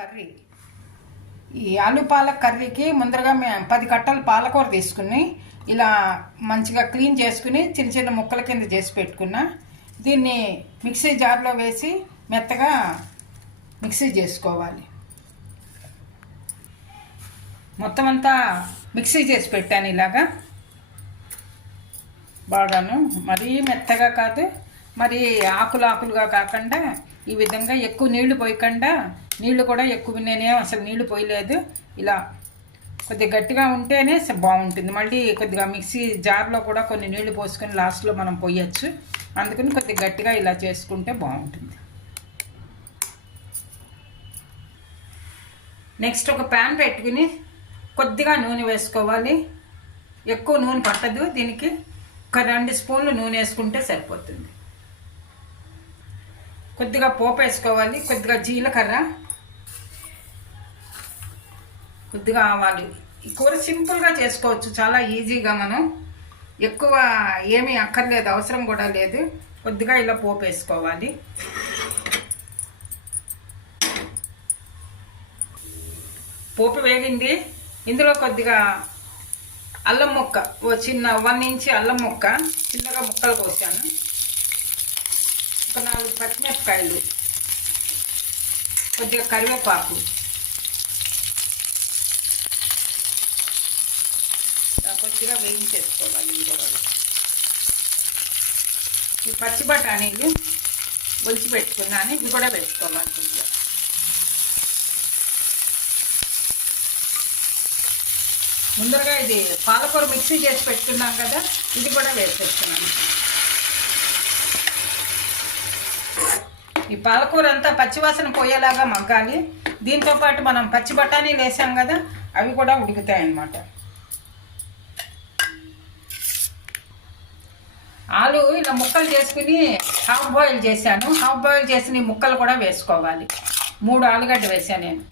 Curry. ఈ ఆలు పాలక్ కర్రీకి ముందరగా మేము పది కట్టలు పాలకూర తీసుకుని ఇలా మంచిగా క్లీన్ చేసుకుని చిన్న చిన్న ముక్కల కింద చేసి పెట్టుకున్నా. దీన్ని మిక్సీ జార్లో వేసి మెత్తగా మిక్సీ చేసుకోవాలి. మొత్తం అంతా మిక్సీ చేసి పెట్టాను ఇలాగా. బాగాను. మరీ మెత్తగా కాదు మరి ఆకులు ఆకులుగా కాకుండా ఈ విధంగా ఎక్కువ నీళ్ళు పోయకుండా నీళ్ళు కూడా ఎక్కువ నేనేం అసలు నీళ్ళు పోయలేదు. ఇలా కొద్దిగా గట్టిగా ఉంటేనే స- బాగుంటుంది. మళ్ళీ కొద్దిగా మిక్సీ జార్లో కూడా కొన్ని నీళ్ళు పోసుకొని లాస్ట్లో మనం పోయచ్చు. అందుకని కొద్దిగా గట్టిగా ఇలా చేసుకుంటే బాగుంటుంది. నెక్స్ట్ ఒక ప్యాన్ పెట్టుకుని కొద్దిగా నూనె వేసుకోవాలి. ఎక్కువ నూనె పట్టదు. దీనికి ఒక రెండు స్పూన్లు నూనె వేసుకుంటే సరిపోతుంది. కొద్దిగా పోపు వేసుకోవాలి. కొద్దిగా జీలకర్ర. కొద్దిగా ఆవాలు ఈ కూర సింపుల్గా చేసుకోవచ్చు. చాలా ఈజీగా మనం. ఎక్కువ ఏమీ అక్కర్లేదు అవసరం కూడా లేదు. కొద్దిగా ఇలా పోపు వేసుకోవాలి. పోపు వేగింది. ఇందులో కొద్దిగా అల్లం ముక్క ఓ చిన్న వన్ ఇంచ్ అల్లం ముక్క చిన్నగా ముక్కలు కోసాను. ఒక నాలుగు పచ్చిమిరపకాయలు కొద్దిగా కరివేపాకు. ఇలా కొద్దిగా వేయించేసుకోవాలి ఇది ఈ పచ్చి బఠానీలు ఒలిచి పెట్టుకున్నాను ఇది కూడా వేసుకోవాలి కొద్దిగా ముందరగా ఇది పాలకూర మిక్సీ చేసి పెట్టుకున్నాం కదా ఇది కూడా వేసేస్తున్నాను. ఈ పాలకూర అంతా పచ్చివాసన పోయేలాగా మగ్గాలి. దీంతో పాటు మనం పచ్చి బఠానీలు వేసాం కదా అవి కూడా ఉడుకుతాయి అన్నమాట ఆలు ఇలా ముక్కలు చేసుకుని హాఫ్ బాయిల్ చేశాను. హాఫ్ బాయిల్ చేసిన ఈ ముక్కలు కూడా వేసుకోవాలి. మూడు ఆలుగడ్డ వేసాను నేను.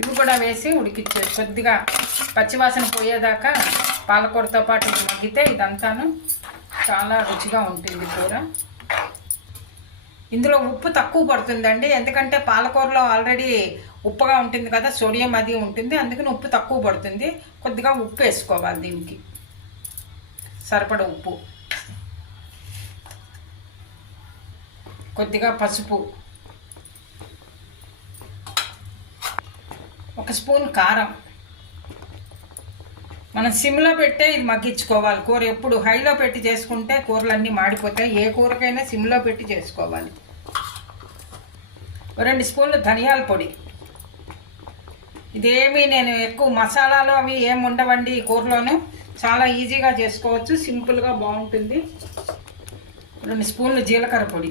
ఇవి కూడా వేసి ఉడికిచ్చే కొద్దిగా పచ్చివాసన పోయేదాకా పాలకూరతో పాటు ఇది మగ్గితే ఇదంతాను. చాలా రుచిగా ఉంటుంది కూర. ఇందులో ఉప్పు తక్కువ పడుతుందండి. ఎందుకంటే పాలకూరలో ఆల్రెడీ ఉప్పుగా ఉంటుంది కదా సోడియం అది ఉంటుంది. అందుకని ఉప్పు తక్కువ పడుతుంది. కొద్దిగా ఉప్పు వేసుకోవాలి దీనికి. సరిపడ ఉప్పు. కొద్దిగా పసుపు. ఒక స్పూన్ కారం. మనం సిమ్లో పెట్టే ఇది మగ్గించుకోవాలి. కూర ఎప్పుడు హైలో పెట్టి చేసుకుంటే కూరలన్నీ మాడిపోతాయి. ఏ కూరకైనా సిమ్లో పెట్టి చేసుకోవాలి. రెండు స్పూన్లు ధనియాల పొడి. ఇదేమీ నేను ఎక్కువ మసాలాలు అవి ఏమి ఉండవండి ఈ కూరలోను. చాలా ఈజీగా చేసుకోవచ్చు సింపుల్గా బాగుంటుంది. రెండు స్పూన్లు జీలకర్ర పొడి.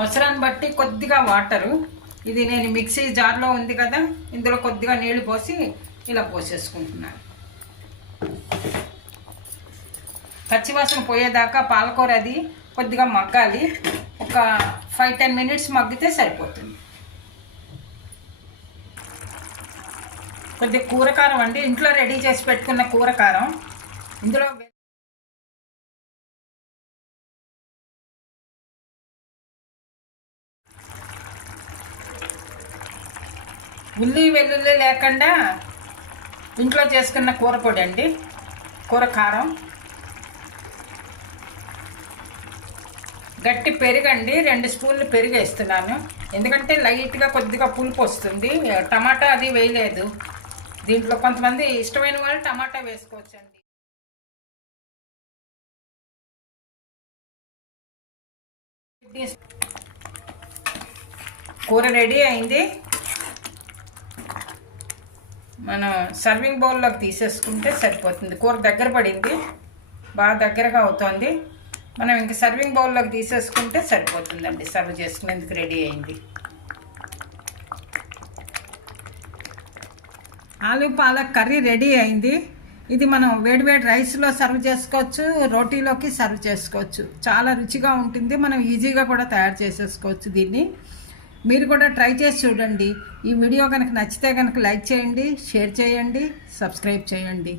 అవసరాన్ని బట్టి కొద్దిగా వాటరు. ఇది నేను మిక్సీ జార్లో ఉంది కదా ఇందులో కొద్దిగా నీళ్ళు పోసి ఇలా పోసేసుకుంటున్నాను. పచ్చివాసన పోయేదాకా పాలకూర అది కొద్దిగా మగ్గాలి. ఒక ఫైవ్ టెన్ మినిట్స్ మగ్గితే సరిపోతుంది. కొద్దిగా కూరకారం అండి. ఇంట్లో రెడీ చేసి పెట్టుకున్న కూరకారం. ఇందులో ఉల్లి వెల్లుల్లి లేకుండా ఇంట్లో చేసుకున్న కూర పొడి అండి. కూర కారం గట్టి పెరుగండి రెండు స్పూన్లు పెరుగు వేస్తున్నాను ఎందుకంటే లైట్గా కొద్దిగా పులుపు వస్తుంది. టమాటా అది వేయలేదు. దీంట్లో కొంతమంది ఇష్టమైన వాళ్ళు టమాటా వేసుకోవచ్చండి. కూర రెడీ అయింది. మనం సర్వింగ్ బౌల్లోకి తీసేసుకుంటే సరిపోతుంది. కూర దగ్గర పడింది. బాగా దగ్గరగా అవుతుంది. మనం ఇంక సర్వింగ్ బౌల్లోకి తీసేసుకుంటే సరిపోతుందండి. సర్వ్ చేసుకునేందుకు రెడీ అయింది. ఆలు పాలక్ కర్రీ రెడీ అయింది. ఇది మనం వేడివేడి రైస్లో సర్వ్ చేసుకోవచ్చు రోటీలోకి సర్వ్ చేసుకోవచ్చు. చాలా రుచిగా ఉంటుంది. మనం ఈజీగా కూడా తయారు చేసేసుకోవచ్చు దీన్ని. మీరు కూడా ట్రై చేసి చూడండి. ఈ వీడియో కనుక నచ్చితే కనుక లైక్ చేయండి షేర్ చేయండి సబ్స్క్రైబ్ చేయండి.